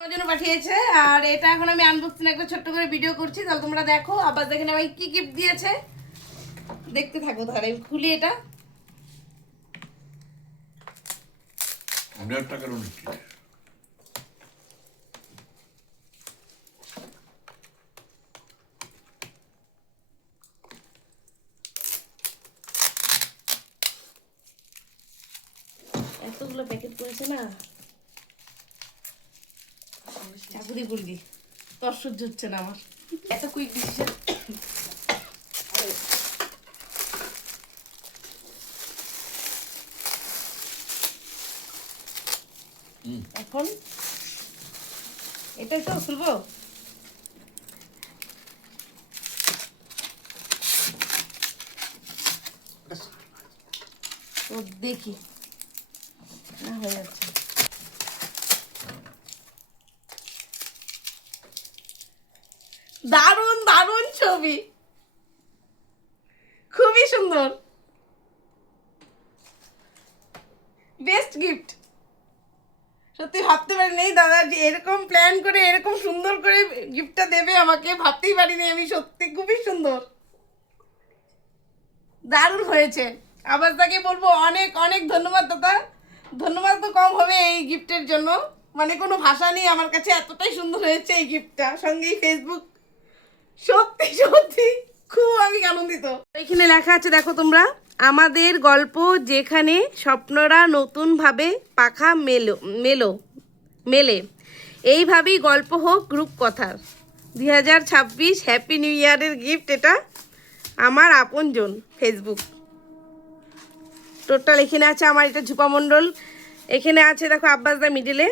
আমার জন্য পাঠিয়েছে। আর এটা এখন আমি আনবক্সিং একটা ছোট্ট করে ভিডিও করছি, তাহলে তোমরা দেখো। আবার দেখেন আমাকে কি গিফট দিয়েছে, দেখতে থাকো। তাহলে আমি খুলি এটা। 1000 টাকার অনেক। এতগুলো প্যাকেট করেছে না, চাকুরি বলবি তোর সহ্য হচ্ছে না আমার, এত কুইক ডিসিশন। এখন এটাই তো খুলবো। তো দেখি না হয়ে যাচ্ছে। দারুণ দারুণ ছবি, খুবই সুন্দর, বেস্ট গিফট। সত্যি ভাবতে পারিনি দাদা যে এরকম প্ল্যান করে এরকম সুন্দর করে গিফটটা দেবে আমাকে, ভাবতেই পারিনি আমি। সত্যি খুবই সুন্দর, দারুণ হয়েছে। আবার তাকে বলবো অনেক অনেক ধন্যবাদ দাদা, ধন্যবাদ তো কম হবে এই গিফটের জন্য, মানে কোনো ভাষা নেই আমার কাছে, এতটাই সুন্দর হয়েছে এই গিফটটা। সঙ্গে ফেসবুক, সত্যি সত্যি খুব আমি আনন্দিত। এখানে লেখা আছে দেখো তোমরা, আমাদের গল্প যেখানে স্বপ্নরা নতুনভাবে পাখা মেলে এইভাবেই গল্প হোক রূপকথার। 2026 হ্যাপি নিউ ইয়ারের গিফট এটা, আমার আপনজন ফেসবুক। টোটাল এখানে আছে আমার এটা ঝুপা মণ্ডল, এখানে আছে দেখো আব্বাসদা মিডিলে,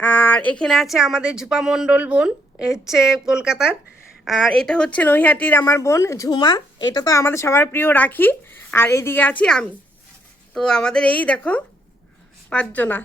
আর এখানে আছে আমাদের ঝুপা মণ্ডল বোন, হচ্ছে কলকাতার। আর এটা হচ্ছে নৈহাটির আমার বোন ঝুমা, এটা তো আমাদের সবার প্রিয় রাখি। আর এইদিকে আছি আমি। তো আমাদের এই দেখো 5 জনা।